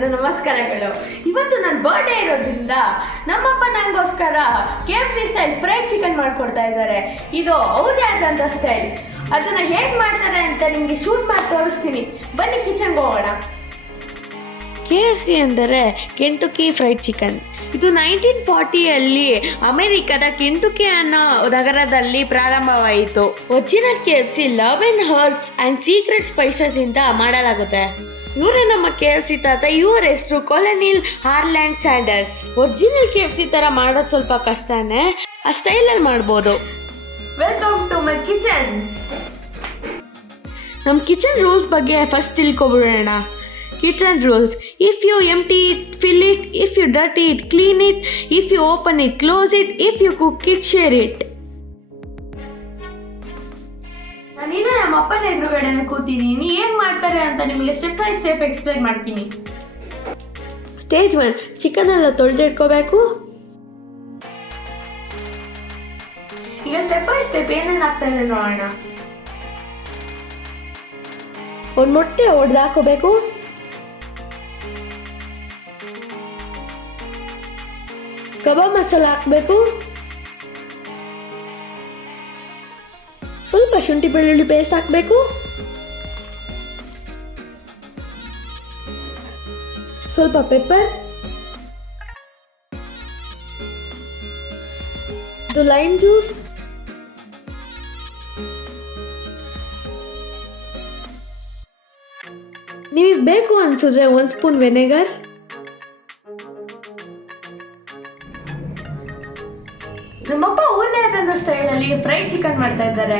ನನ್ನ ನಮಸ್ಕಾರಗಳು. ಇವತ್ತು ನನ್ನ ಬರ್ಡೇ ಇರೋದ್ರಿಂದ ನಮ್ಮಪ್ಪ ನನಗೋಸ್ಕರ KFC ಸ್ಟೈಲ್ ಫ್ರೈಡ್ ಚಿಕನ್ ಮಾಡಿಕೊಡ್ತಾ ಇದ್ದಾರೆ. ಇದು ಅವ್ರದೇ ಆದಂಥ ಸ್ಟೈಲ್. ಅದನ್ನು ಹೇಗೆ ಮಾಡ್ತಾರೆ ಅಂತ ನಿಮಗೆ ಶೂಟ್ ಮಾಡಿ ತೋರಿಸ್ತೀನಿ. ಬನ್ನಿ ಕಿಚನ್ಗೆ ಹೋಗೋಣ. KFC ಅಂದರೆ ಕೆಂಟುಕಿ ಫ್ರೈಡ್ ಚಿಕನ್. ಇದು 1940ಯಲ್ಲಿ ಅಮೆರಿಕದ ಕೆಂಟುಕಿ ಅನ್ನೋ ನಗರದಲ್ಲಿ ಪ್ರಾರಂಭವಾಯಿತು. Original KFC love and herbs and secret spices ಇಂದ ಮಾಡಲಾಗುತ್ತೆ. ಇವರೇ ನಮ್ಮ KFC ತಾತ. ಇವರ ಹೆಸರು colonel Harland Sanders. Original KFC ಥರ ಮಾಡೋದು ಸ್ವಲ್ಪ ಕಷ್ಟನೇ, ಆ ಸ್ಟೈಲಲ್ಲಿ ಮಾಡ್ಬೋದು. Welcome to my kitchen. ನಮ್ಮ ಕಿಚನ್ ರೂಲ್ಸ್ ಬಗ್ಗೆ ಫಸ್ಟ್ ತಿಳ್ಕೊಬಿಡೋಣ. Kitchen rules: if you empty it, fill it; if you dirty it, clean it; if you open it, close it; if you cook it, share it. ನಾನಿನ್ನ ನಮ್ಮ ಅಪ್ಪನ ಎದುರುಗಡೆನೆ ಕೂತಿದ್ದೀನಿ. ಏನು ಮಾಡ್ತಾರೆ ಅಂತ ನಿಮಗೆ ಸ್ಟೆಪ್ ಬೈ ಸ್ಟೆಪ್ ಎಕ್ಸ್ಪ್ಲೈನ್ ಮಾಡ್ತೀನಿ. ಸ್ಟೇಜ್ 1: ಚಿಕನ್ ಎಲ್ಲ ತೊಳೆದಿಟ್ಕೋಬೇಕು. ಈಗ ಸ್ಟೆಪ್ ಬೈ ಸ್ಟೆಪ್ ಏನೇನು ಆಗ್ತಾಯಿದೆ ನೋಡೋಣ. ಒಂದು ಮೊಟ್ಟೆ ಒಡೆದು ಹಾಕೋಬೇಕು. ಕಬಾಬ್ ಮಸಾಲ ಹಾಕಬೇಕು. ಸ್ವಲ್ಪ ಶುಂಠಿ ಬೆಳ್ಳುಳ್ಳಿ ಪೇಸ್ಟ್ ಹಾಕಬೇಕು. ಸ್ವಲ್ಪ ಪೆಪ್ಪರ್, ಇದು ಲೈಮ್ ಜ್ಯೂಸ್, ನಿಮಗೆ ಬೇಕು ಅನ್ಸಿದ್ರೆ 1 ಸ್ಪೂನ್ ವೆನೆಗರ್, ನಮ್ಮಪ್ಪ ಊರದೇ ಆದಂಥ ಸ್ಟೈಲಲ್ಲಿ ಫ್ರೈಡ್ ಚಿಕನ್ ಮಾಡ್ತಾ ಇದ್ದಾರೆ.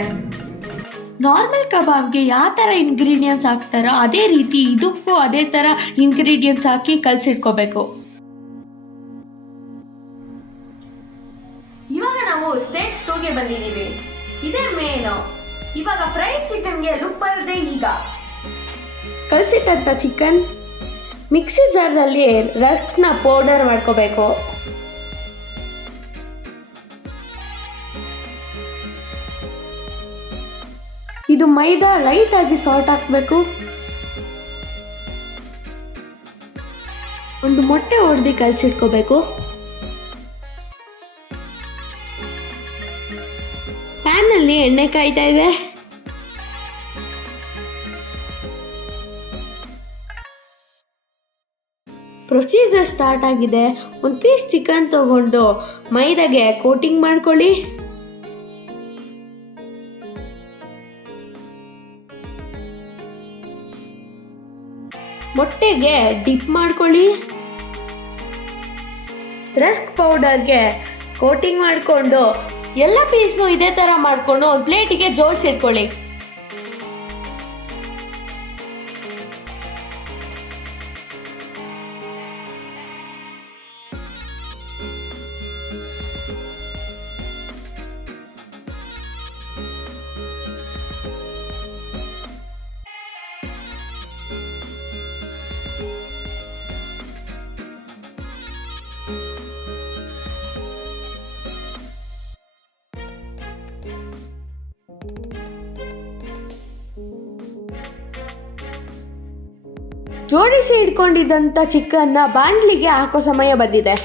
ನಾರ್ಮಲ್ ಕಬಾಬ್ಗೆ ಯಾವ ಥರ ಇಂಗ್ರೀಡಿಯೆಂಟ್ಸ್ ಹಾಕ್ತಾರೋ ಅದೇ ರೀತಿ ಇದಕ್ಕೂ ಅದೇ ಥರ ಇಂಗ್ರೀಡಿಯೆಂಟ್ಸ್ ಹಾಕಿ ಕಲಸಿಟ್ಕೋಬೇಕು. ಇವಾಗ ನಾವು ಸ್ಟೇಜ್ 2ಗೆ ಬಂದಿದ್ದೀವಿ. ಇದೇ ಮೇನು. ಇವಾಗ ಫ್ರೈಡ್ ಚಿಕನ್ಗೆ ಲುಕ್ ಬರದೆ. ಈಗ ಕಲಸಿಟ್ಟಂಥ ಚಿಕನ್ ಮಿಕ್ಸಿ ಜಾರ್ನಲ್ಲಿ ರಸ್ಕ್ನ ಪೌಡರ್ ಮಾಡ್ಕೋಬೇಕು. ಇದು ಮೈದಾ ಲೈಟ್ ಆಗಿ ಸಾಲ್ಟ್ ಹಾಕಬೇಕು. ಒಂದು ಮೊಟ್ಟೆ ಒಡೆದು ಕಲಸಿಟ್ಕೋಬೇಕು. ಪ್ಯಾನಲ್ಲಿ ಎಣ್ಣೆ ಕಾಯ್ತಾ ಇದೆ. ಪ್ರೊಸೀಜರ್ ಸ್ಟಾರ್ಟ್ ಆಗಿದೆ. ಒಂದು ಪೀಸ್ ಚಿಕನ್ ತಗೊಂಡು ಮೈದಾಗೆ ಕೋಟಿಂಗ್ ಮಾಡ್ಕೊಳ್ಳಿ. ಮೊಟ್ಟೆಗೆ ಡಿಪ್ ಮಾಡ್ಕೊಳ್ಳಿ. ರಸ್ಕ್ ಪೌಡರ್ಗೆ ಕೋಟಿಂಗ್ ಮಾಡಿಕೊಂಡು ಎಲ್ಲ ಪೀಸ್ನು ಇದೇ ಥರ ಮಾಡಿಕೊಂಡು ಒಂದು ಪ್ಲೇಟಿಗೆ ಜೋಡಿಸಿಟ್ಕೊಳ್ಳಿ. ಜೋಡಿಸಿ ಇಟ್ಕೊಂಡಿದ್ದಂಥ ಚಿಕನ್ನ ಬಾಂಡ್ಲಿಗೆ ಹಾಕೋ ಸಮಯ ಬಂದಿದೆ.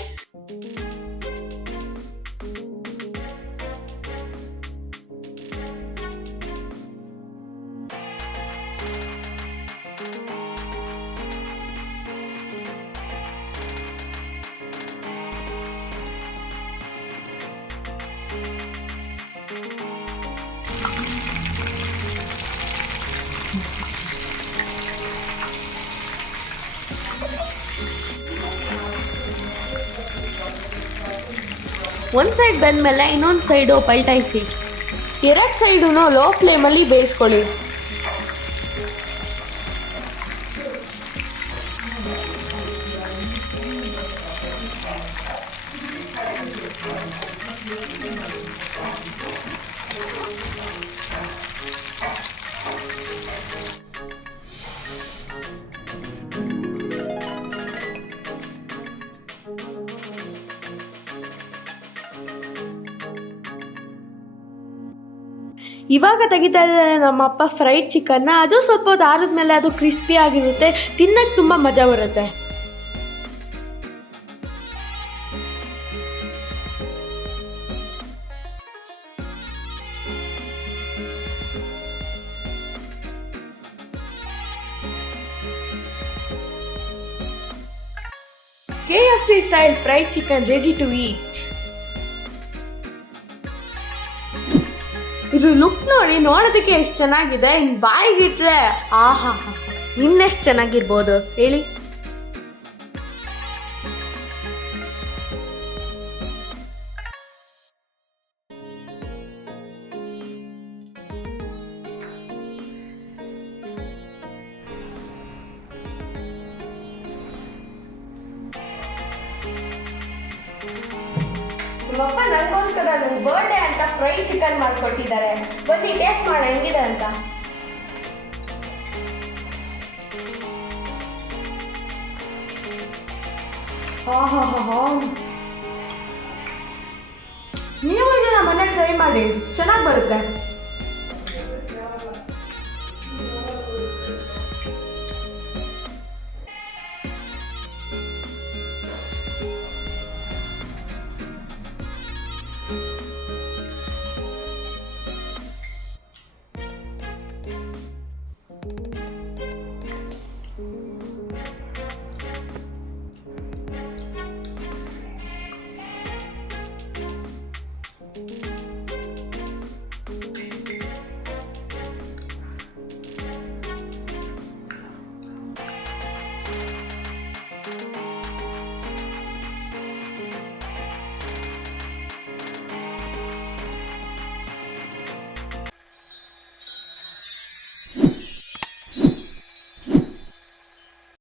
ಒಂದು ಸೈಡ್ ಬಂದಮೇಲೆ ಇನ್ನೊಂದು ಸೈಡು ಪಲ್ಟಾಯಿಸಿ. 2 ಸೈಡೂ ಲೋ ಫ್ಲೇಮಲ್ಲಿ ಬೇಯಿಸ್ಕೊಳ್ಳಿ. ಇವಾಗ ತೆಗಿತಾ ಇದ್ದಾರೆ ನಮ್ಮಪ್ಪ ಫ್ರೈಡ್ ಚಿಕನ್ನ. ಅದು ಸ್ವಲ್ಪ ಹೊತ್ತು ಆರಿದ್ಮೇಲೆ ಅದು ಕ್ರಿಸ್ಪಿ ಆಗಿರುತ್ತೆ, ತಿನ್ನಕ್ಕೆ ತುಂಬ ಮಜಾ ಬರುತ್ತೆ. KFC style fried chicken ready to eat. ಇದು ಲುಕ್ ನೋಡಿ, ನೋಡೋದಕ್ಕೆ ಎಷ್ಟು ಚೆನ್ನಾಗಿದೆ, ಇನ್ನು ಬಾಯಿಗಿಟ್ರೆ ಆಹಾ ಇನ್ನೆಷ್ಟು ಚೆನ್ನಾಗಿರ್ಬೋದು ಹೇಳಿ. ನಿಮ್ಮಪ್ಪ ನನಗೋಸ್ಕರ ನನ್ನ ಬರ್ಡೇ ಅಂತ ಫ್ರೈಡ್ ಚಿಕನ್ ಮಾಡಿಕೊಟ್ಟಿದ್ದಾರೆ. ಬನ್ನಿ ಟೇಸ್ಟ್ ಮಾಡೋಣ ಹೆಂಗಿದೆ ಅಂತ. ನೀವು ಇದನ್ನ ಮನೇಲಿ ಟ್ರೈ ಮಾಡಿ, ಚೆನ್ನಾಗಿ ಬರುತ್ತೆ.